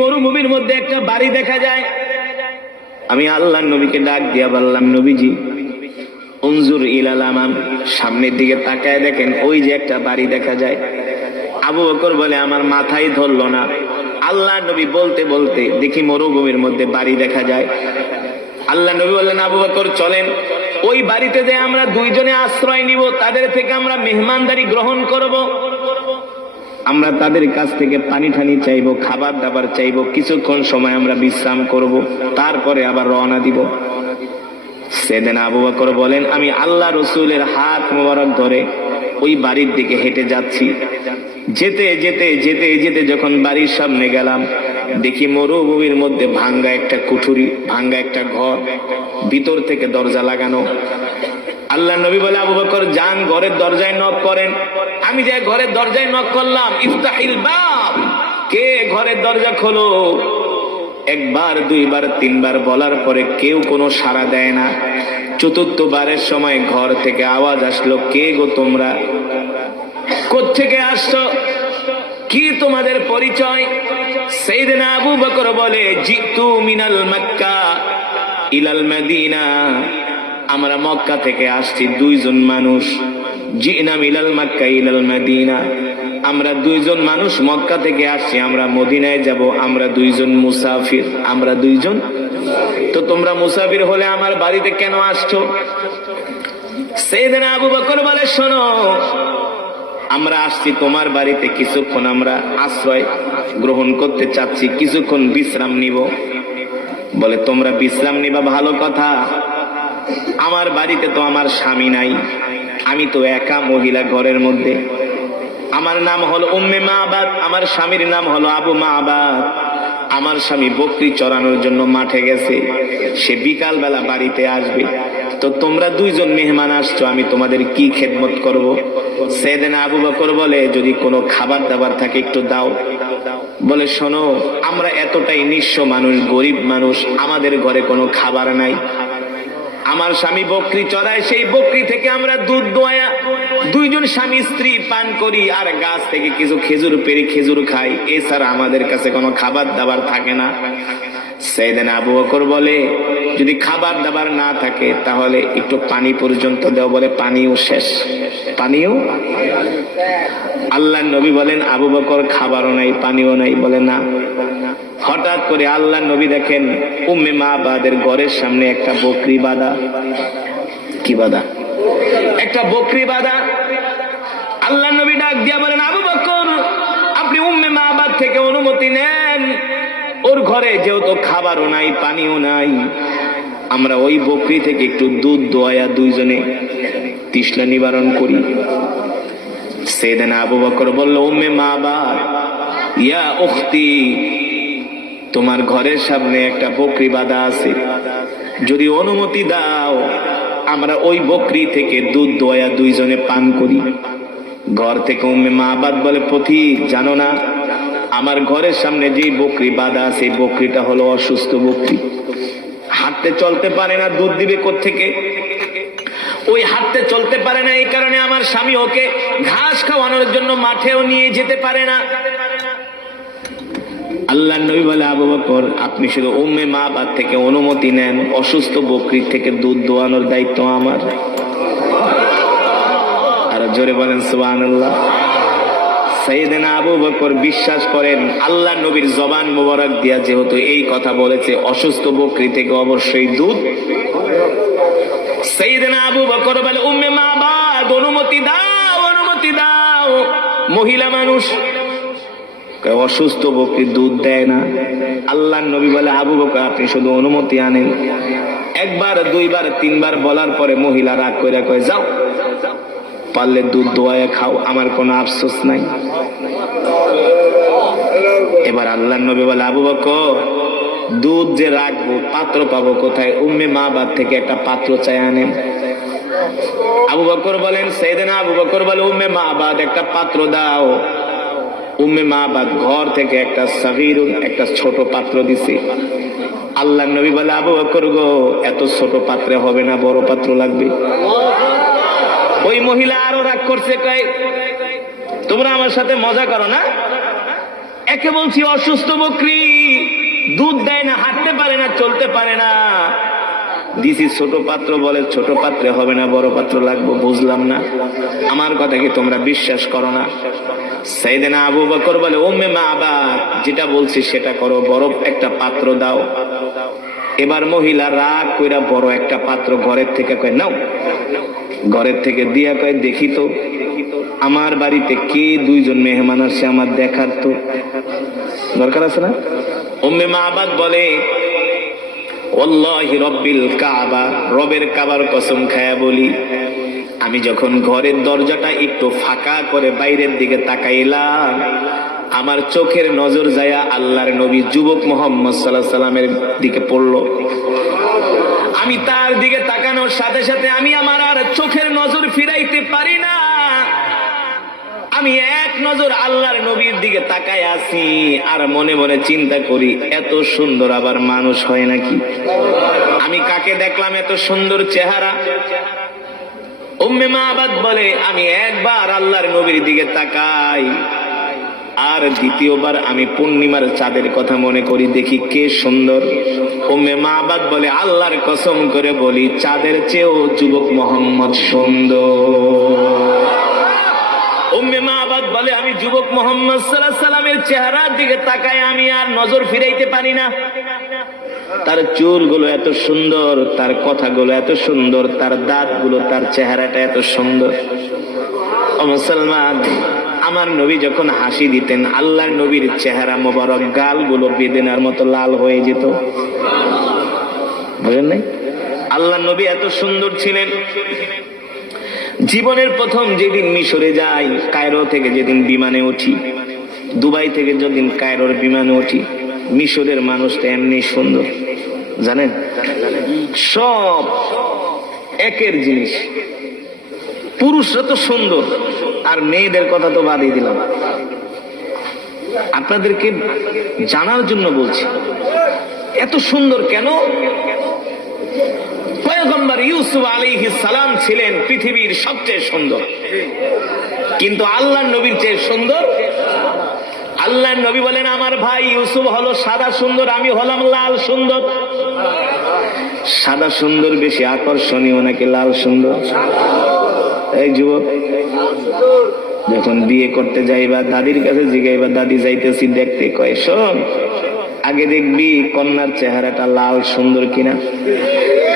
মরুভূমির মধ্যে একটা বাড়ি দেখা যায়। আমি আল্লাহর নবীকে ডাক দিয়া বললাম, নবীজি উনজুর ইলাল আমাম, সামনের দিকে তাকায় দেখেন ওই যে একটা বাড়ি দেখা যায়। আবু বকর বলে আমার মাথায় ধরলো না। আল্লাহর নবী বলতে বলতে দেখি মরুভূমির মধ্যে বাড়ি দেখা যায়। আল্লাহ নবী বললেন, আবু বকর চলেন ওই বাড়িতে যে আমরা দুইজনে আশ্রয় নিব, তাদের থেকে আমরা মেহমানদারি গ্রহণ করব। আমরা তাদের কাছ থেকে পানি ঠানি চাইবো, খাবার দাবার চাইবো, কিছুক্ষণ সময় আমরা বিশ্রাম করব, তারপরে আবার রওনা দিব। সেদিন আবু বকর বলেন, আমি আল্লাহ রসুলের হাত মোবারক ধরে ওই বাড়ির দিকে হেঁটে যাচ্ছি। যেতে যেতে যেতে যেতে যখন বাড়ির সামনে গেলাম, দেখি মরুভূমির মধ্যে ভাঙ্গা একটা কুঠুরি, ভাঙ্গা একটা ঘর, ভিতর থেকে দরজা লাগানো। আল্লাহ নবী বলে, আবু বকর যান ঘরের দরজায় নক করেন। আমি যে ঘরের দরজায় নক করলাম, ইফতাহিল বাব, কে ঘরের দরজা খোলো। একবার দুইবার তিনবার বলার পরে কেউ কোনো সাড়া দেয় না। চতুর্থবারের সময় ঘর থেকে আওয়াজ আসলো, কে গো তোমরা, কোত্থেকে আসছো, কি তোমাদের পরিচয়? সাইয়েদনা আবু বকর বলে, জিতু মিনাল মক্কা ইলাল মদিনা, আমরা মক্কা থেকে আসছি দুইজন মানুষ। জিনা মিলাল মক্কা ইলাল মদিনা, আমরা দুইজন মানুষ মক্কা থেকে আসছি, আমরা মদিনায় যাব, আমরা দুইজন মুসাফির, আমরা দুইজন। তো তোমরা মুসাফির হলে আমার বাড়িতে কেন আসছো? সাইয়েদনা আবু বকর বলে, শোনো, আমরা আসছি তোমার বাড়িতে কিছুক্ষণ আমরা আশ্রয় গ্রহণ করতে চাচ্ছি, কিছুক্ষণ বিশ্রাম নিব। বলে, তোমরা বিশ্রাম নিবা ভালো কথা, আমার বাড়িতে তো আমার স্বামী নাই, আমি তো একা মহিলা ঘরের মধ্যে। আমার নাম হলো উম্মে মাবাদ, আমার স্বামীর নাম হলো আবু মাবাদ। আমার স্বামী বকরি চড়ানোর জন্য মাঠে গেছে, সে বিকাল বেলা বাড়িতে আসবে। তো তোমরা দুইজন মেহমান আসছো, আমি তোমাদের কি খেদমত করব? সাইয়েদনা আবু বকর বলে, যদি কোনো খাবার দাবার থাকে একটু দাও। বলে, শোনো, আমরা এতটাই নিঃস্ব মানুষ, গরিব মানুষ, আমাদের ঘরে কোনো খাবার নাই। আমার স্বামী বকরি চড়ায়, সেই বকরি থেকে আমরা দুধ দোয়া দুইজন স্বামী স্ত্রী পান করি, আর গাছ থেকে কিছু খেজুর পেড়ে খেজুর খাই, এছাড়া আমাদের কাছে কোনো খাবার দাবার থাকে না। সাইয়েদনা আবু বকর বলে, যদি খাবার দাবার না থাকে তাহলে একটু পানি পর্যন্ত দাও। বলে, পানিও শেষ, পানিও। আল্লাহ নবী বলেন, আবু বকর খাবারও নাই পানিও নাই। বলে, না। হঠাৎ করে আল্লাহ নবী দেখেন উম্মে মাবাদের ঘরের সামনে একটা বকরি বাঁধা। কি বাঁধা? একটা বকরি বাঁধা। আল্লাহ নবী ডাক দিয়া বলেন, আবু বকর আপনি উম্মে মাবাদ থেকে অনুমতি নেন, ওর ঘরে যেহেতু খাবারও নাই পানিও নাই, আমরা ওই বকরি থেকে একটু দুধ দোয়া দুইজনে তৃষ্ণা নিবারণ করি। সাইয়েদনা আবু বকর বলল, উম্মে মাবাদ, ইয়া উখতি, তোমার ঘরের সামনে একটা বকরি বাঁধা আছে, যদি অনুমতি দাও আমরা ওই বকরি থেকে দুধ দোয়া দুইজনে পান করি। ঘর থেকে উম্মে মাবাদ বলে, পথিক জানো না, আমার ঘরের সামনে যে বকরি বাঁধা আছে, বকরিটা হলো অসুস্থ বকরি, হাঁটতে চলতে পারে না, দুধ দিবে কোত্থেকে? ওই হাঁটতে চলতে পারে না, এই কারণে আমার স্বামী ওকে ঘাস খাওয়ানোর জন্য মাঠেও নিয়ে যেতে পারে না। আল্লাহ নবী বলে, আবু বকর আপনি শুধু উম্মে মাবাদ থেকে অনুমতি নেন, অসুস্থ বকরির থেকে দুধ দোয়ানোর দায়িত্ব আমার। আর জোরে বলেন সুবহানাল্লাহ। সাইয়েদনা আবু বকর বিশ্বাস করেন, আল্লাহ নবীর জবান মোবারক দিয়া যেহেতু এই কথা বলেছে, অসুস্থ বকরি থেকে অবশ্যই দুধ। সাইয়েদনা আবু বকর বলে, উম্মে মাবাদ অনুমতি দাও, অনুমতি দাও। মহিলা মানুষ, অসুস্থ বকরি দুধ দেয় না। আল্লাহ নবী বলে, আবু বকর আপনি শুধু অনুমতি আনেন। একবার দুইবার তিনবার বলার পরে মহিলা রাগ করে কয়, যাও, পারলে দুধ দোয়ায় খাও, আমার কোনো আফসোস নাই। এবার আল্লাহ নবী বলে, আবু বকর দুধ যে রাখবো পাত্র পাবো কোথায়? উম্মে মাবাদ থেকে একটা পাত্র চাই আনেন। আবু বকর বলেন, সাইয়েদনা আবু বকর বলে, উম্মে মাবাদ একটা পাত্র দাও। উম্মে মাবাদ ঘর থেকে একটা সাগীরুন, একটা ছোট পাত্র দিছে। আল্লাহ নবী বলে, আবু বকর গো, এত ছোট পাত্রে হবে না, বড় পাত্র লাগবে। ওই মহিলা আরো রাগ করছে, কয় তোমরা আমার সাথে মজা করো না, একে বলছি অসুস্থ বকরি, দুধ দেয় না, হাঁটতে পারে না, চলতে পারে না, দিছি ছোট পাত্র, বলে ছোট পাত্রে হবে না, বড় পাত্র লাগবে। বুঝলাম না, আমার কথা কি তোমরা বিশ্বাস করো না? সাইয়েদনা আবু বকর বলে, উম্মে মাবাদ, যেটা বলছি সেটা করো, বড় একটা পাত্র দাও। এবার মহিলা রাগ কইরা বড় একটা পাত্র ঘরের থেকে কয় নাও। ঘরের থেকে দিয়া কয়, দেখি তো আমার বাড়িতে কে দুইজন মেহমান আসছে, আমার দেখার তো দরকার আছে না? উম্মে মাবাদ বলে, ওয়াল্লাহি রব্বিল কাবা, রবের কাবার কসম খায়া বলি, আমি যখন ঘরের দরজাটা একটু ফাঁকা করে বাইরের দিকে তাকাইলাম, আমার চোখের নজর যায়া আল্লাহর নবী যুবক মুহাম্মদ সাল্লাল্লাহু আলাইহি সাল্লামের দিকে পড়লো। আমি তার দিকে তাকানোর সাথে সাথে আমি আমার আর চোখের নজর ফিরাইতে পারি না। আমি এক নজর আল্লাহর নবীর দিকে তাকায় আছি আর মনে মনে চিন্তা করি, এত সুন্দর আবার মানুষ হয় নাকি? আমি কাকে দেখলাম এত সুন্দর চেহারা? উম্মে মাবাদ বলে, আমি একবার আল্লাহর নবীর দিকে তাকাই আর দ্বিতীয়বার আমি পূর্ণিমার চাঁদের কথা মনে করি, দেখি কে সুন্দর। উম্মে মাবাদ বলে, আল্লাহর কসম করে বলি, চাঁদের চেয়েও যুবক মুহাম্মদ সুন্দর। উম্মে মাবাদ বলে, আমি যুবক মুহাম্মদ সাল্লাল্লাহু আলাইহি সাল্লামের চেহারার দিকে তাকাই, আমি আর নজর ফিরাইতে পারি না। তার চুলগুলো এত সুন্দর, তার কথাগুলো এত সুন্দর, তার দাঁতগুলো, তার চেহারাটা এত সুন্দর। ও মুসলমান, আমার নবী যখন হাসি দিতেন, আল্লাহর নবীর চেহারা মোবারক, গালগুলো বেদেনার মতো লাল হয়ে যেত। বুঝেন নাই? আল্লাহর নবী এত সুন্দর ছিলেন। জীবনের প্রথম যেদিন মিশরে যাই, কায়রো থেকে যেদিন বিমানে উঠি, দুবাই থেকে যেদিন কায়রোর বিমানে উঠি, মিশরের মানুষটা এমনি সুন্দর, জানেন? সব একের জিনিস। পুরুষরা তো সুন্দর, আর মেয়েদের কথা তো বাদই দিলাম, আপনাদেরকে জানার জন্য বলছি এত সুন্দর কেন। পয়গম্বর ইউসুফ আলাইহিস সালাম ছিলেন পৃথিবীর সবচেয়ে সুন্দর, কিন্তু আল্লাহর নবীর চেয়ে সুন্দর। আল্লাহর নবী বলেন, আমার ভাই ইউসুফ হলো সাদা সুন্দর, আমি হলাম লাল সুন্দর। সাদা সুন্দর বেশি আকর্ষণীয় নাকি লাল সুন্দর? এই যুবক, যখন বিয়ে করতে যাইবা, দাদির কাছে জিগাইবা, দাদি যাইতেছি দেখতে, কয় শোন, আগে দেখবি কন্যার চেহারাটা লাল সুন্দর কিনা,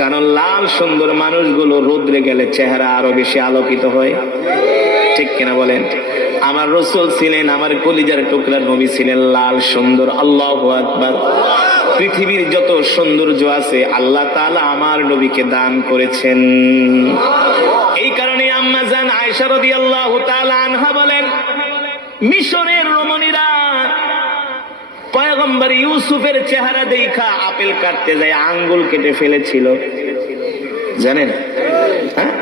কারণ লাল সুন্দর মানুষগুলো রোদ্রে গেলে চেহারা আরো বেশি আলোকিত হয়, ঠিক কিনা বলেন? আমার রাসূল ছিলেন, আমার কলিজার টুকরা নবী ছিলেন লাল সুন্দর। আল্লাহু আকবার। পৃথিবীর যত সৌন্দর্য আছে আল্লাহ তাআলা আমার নবীকে দান করেছেন। এই কারণে আম্মা জান আয়েশা রাদিয়াল্লাহু তাআলা আনহা বলেন, মিশরের রমণীরা পয়গম্বর ইউসুফের চেহারা দেখা আপেল কাটতে যায় আঙ্গুল কেটে ফেলেছিল, জানেন? হ্যাঁ,